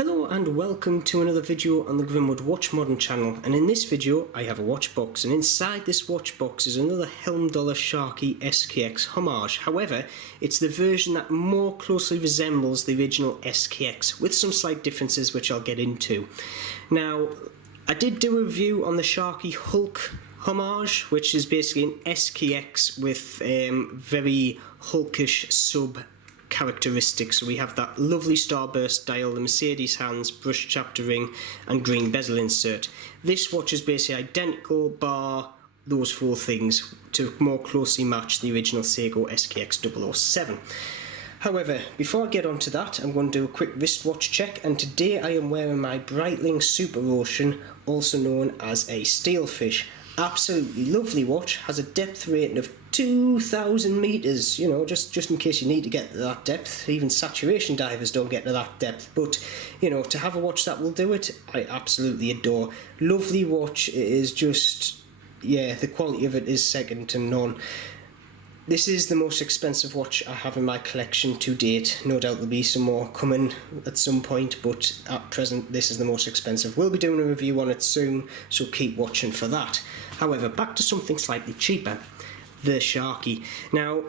Hello and welcome to another video on the Grimwood Watch Modern channel, and in this video I have a watch box, and inside this watch box is another Heimdallr Sharkey SKX Homage. However, it's the version that more closely resembles the original SKX, with some slight differences which I'll get into. Now, I did do a review on the Sharkey Hulk Homage, which is basically an SKX with very hulkish sub characteristics. So we have that lovely starburst dial, the Mercedes hands, brush chapter ring and green bezel insert. This watch is basically identical bar those four things to more closely match the original Seiko SKX 007. However, before I get on to that, I'm going to do a quick wristwatch check, and today I am wearing my Breitling Super Ocean, also known as a Steelfish. Absolutely lovely watch, has a depth rating of 2,000 metres, you know, just in case you need to get to that depth. Even saturation divers don't get to that depth, but, you know, to have a watch that will do it, I absolutely adore. Lovely watch, it is just, yeah, the quality of it is second to none. This is the most expensive watch I have in my collection to date. No doubt there'll be some more coming at some point, but at present this is the most expensive. We'll be doing a review on it soon, so keep watching for that. However, back to something slightly cheaper, the Sharkey. Now,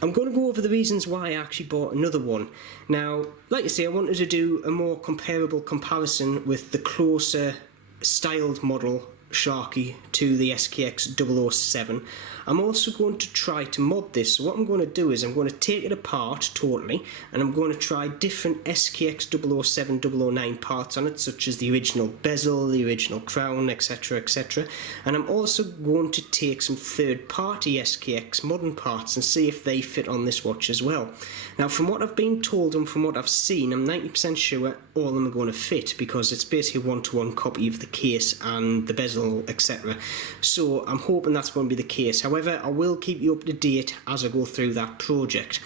I'm going to go over the reasons why I actually bought another one. Now, like I say, I wanted to do a more comparable comparison with the closer styled model Sharkey to the SKX 007. I'm also going to try to mod this. So what I'm going to do is I'm going to take it apart totally, and I'm going to try different SKX 007, 009 parts on it, such as the original bezel, the original crown, etc, etc. And I'm also going to take some third-party SKX modern parts and see if they fit on this watch as well. Now, from what I've been told and from what I've seen, I'm 90% sure all of them are going to fit, because it's basically a one-to-one copy of the case and the bezel, etc. So I'm hoping that's going to be the case. However, I will keep you up to date as I go through that project.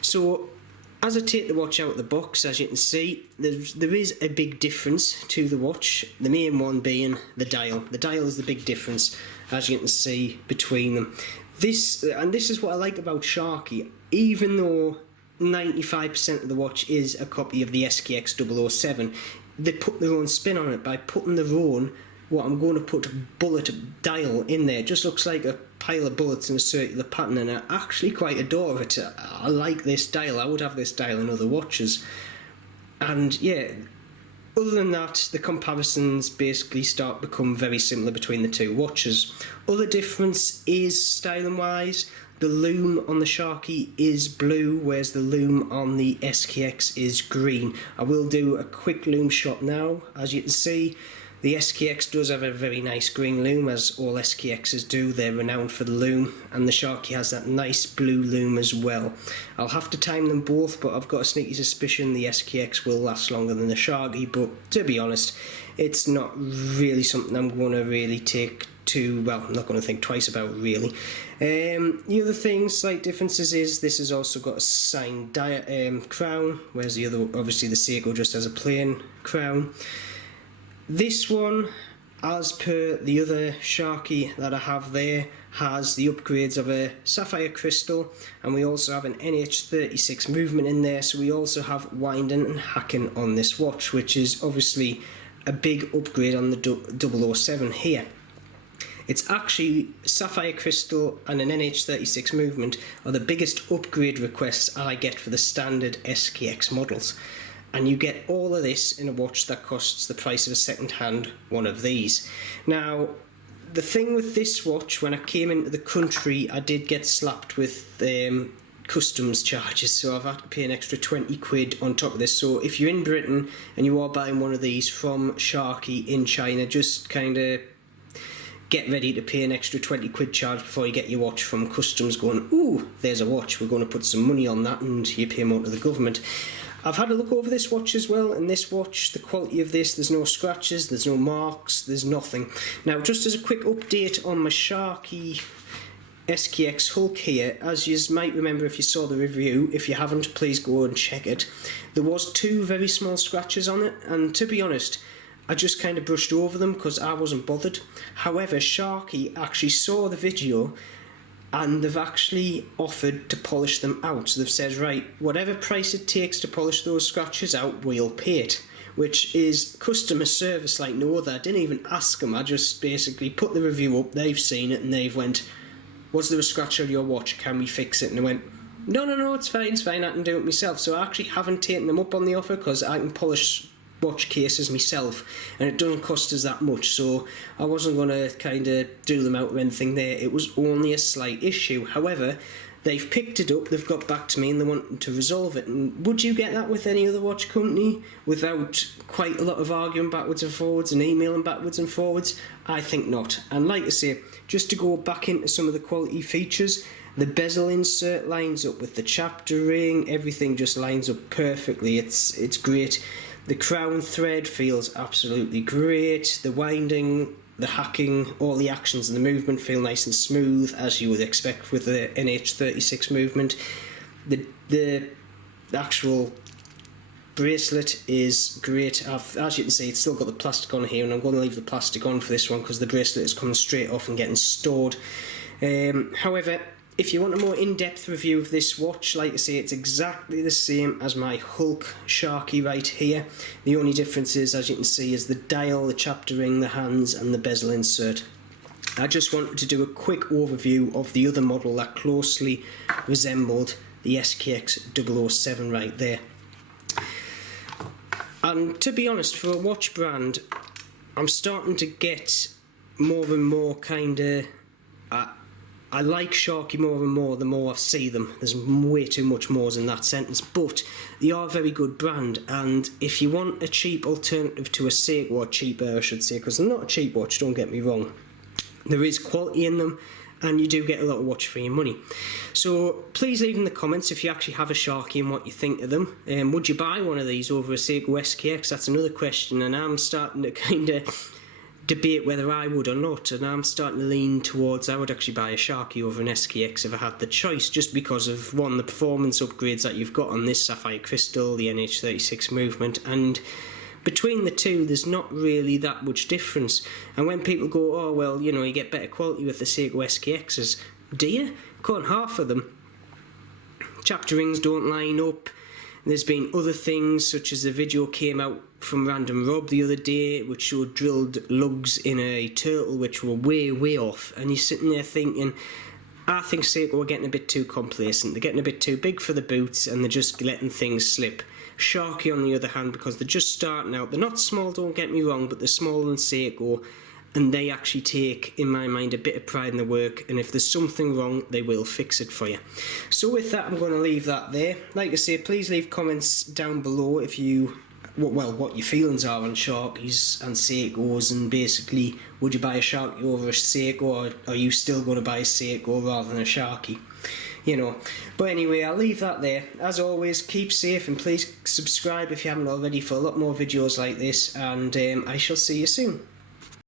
So, as I take the watch out of the box, as you can see, there is a big difference to the watch. The main one being the dial. The dial is the big difference, as you can see, between them. This is what I like about Sharkey. Even though 95% of the watch is a copy of the SKX 007, they put their own spin on it by putting their own, what I'm going to put, bullet dial in there. It just looks like a pile of bullets in a circular pattern, and I actually quite adore it. I like this dial. I would have this dial in other watches. And yeah, other than that, the comparisons basically start to become very similar between the two watches. Other difference is styling wise. The lume on the Sharkey is blue, whereas the lume on the SKX is green. I will do a quick lume shot now. As you can see, the SKX does have a very nice green lume, as all SKXs do. They're renowned for the lume, and the Sharkey has that nice blue lume as well. I'll have to time them both, but I've got a sneaky suspicion the SKX will last longer than the Sharkey, but to be honest, it's not really something I'm going to really take to, well, I'm not going to think twice about really. The other thing, slight differences, is this has also got a signed crown, whereas the other, obviously the Seiko just has a plain crown. This one, as per the other Sharkey that I have there, has the upgrades of a sapphire crystal, and we also have an NH36 movement in there, so we also have winding and hacking on this watch, which is obviously a big upgrade on the 007 here. It's actually sapphire crystal and an NH36 movement are the biggest upgrade requests I get for the standard SKX models. And you get all of this in a watch that costs the price of a second-hand one of these. Now, the thing with this watch, when I came into the country, I did get slapped with customs charges, so I've had to pay an extra 20 quid on top of this. So if you're in Britain and you are buying one of these from Sharkey in China, just kind of get ready to pay an extra 20 quid charge before you get your watch from customs going, ooh, there's a watch, we're going to put some money on that, and you pay more to the government. I've had a look over this watch as well, and this watch, the quality of this, there's no scratches, there's no marks, there's nothing. Now, just as a quick update on my Sharkey SKX Hulk here, as you might remember if you saw the review, if you haven't, please go and check it. There was 2 very small scratches on it, and to be honest, I just kind of brushed over them because I wasn't bothered. However, Sharkey actually saw the video and they've actually offered to polish them out. So they've said, right, whatever price it takes to polish those scratches out, we'll pay it. which is customer service like no other. I didn't even ask them, I just basically put the review up, they've seen it and they've went, was there a scratch on your watch, can we fix it? And I went, no, it's fine, I can do it myself. So I actually haven't taken them up on the offer because I can polish watch cases myself and it doesn't cost us that much, so I wasn't going to kind of do them out or anything there. It was only a slight issue. However, they've picked it up, they've got back to me and they want to resolve it. And would you get that with any other watch company without quite a lot of arguing backwards and forwards and emailing backwards and forwards? I think not. And like I say, just to go back into some of the quality features, the bezel insert lines up with the chapter ring, everything just lines up perfectly. It's great. The crown thread feels absolutely great. The winding, the hacking, all the actions and the movement feel nice and smooth, as you would expect with the NH36 movement. The actual bracelet is great. As you can see, it's still got the plastic on here, and I'm going to leave the plastic on for this one because the bracelet is coming straight off and getting stored. However, if you want a more in-depth review of this watch, like I say, it's exactly the same as my Hulk Sharky right here. The only difference is, as you can see, is the dial, the chapter ring, the hands and the bezel insert. I just wanted to do a quick overview of the other model that closely resembled the SKX 007 right there. And to be honest, for a watch brand, I'm starting to get more and more kind of... I like Sharky more and more the more I see them. There's way too much more in that sentence, but they are a very good brand, and if you want a cheap alternative to a Seiko, or cheaper I should say, because they're not a cheap watch, don't get me wrong, there is quality in them and you do get a lot of watch for your money. So please leave in the comments if you actually have a Sharky and what you think of them. Would you buy one of these over a Seiko SKX? That's another question, and I'm starting to kind of debate whether I would or not, and I'm starting to lean towards I would actually buy a Sharky over an SKX if I had the choice, just because of one, the performance upgrades that you've got on this sapphire crystal, the NH36 movement, and between the two there's not really that much difference. And when people go, oh well, you know, you get better quality with the Seiko SKXs, do you? Cut half of them. Chapter rings don't line up. There's been other things, such as the video came out from Random Rob the other day, which showed drilled lugs in a turtle, which were way off. And you're sitting there thinking, I think Seiko are getting a bit too complacent. They're getting a bit too big for the boots, and they're just letting things slip. Sharky, on the other hand, because they're just starting out, they're not small, don't get me wrong, but they're smaller than Seiko, and they actually take, in my mind, a bit of pride in their work, and if there's something wrong, they will fix it for you. So with that, I'm going to leave that there. Like I say, please leave comments down below if you, well, what your feelings are on Sharkies and Seikos, and basically, would you buy a Sharky over a Seiko, or are you still going to buy a Seiko rather than a Sharky? You know. But anyway, I'll leave that there. As always, keep safe, and please subscribe if you haven't already for a lot more videos like this, and I shall see you soon.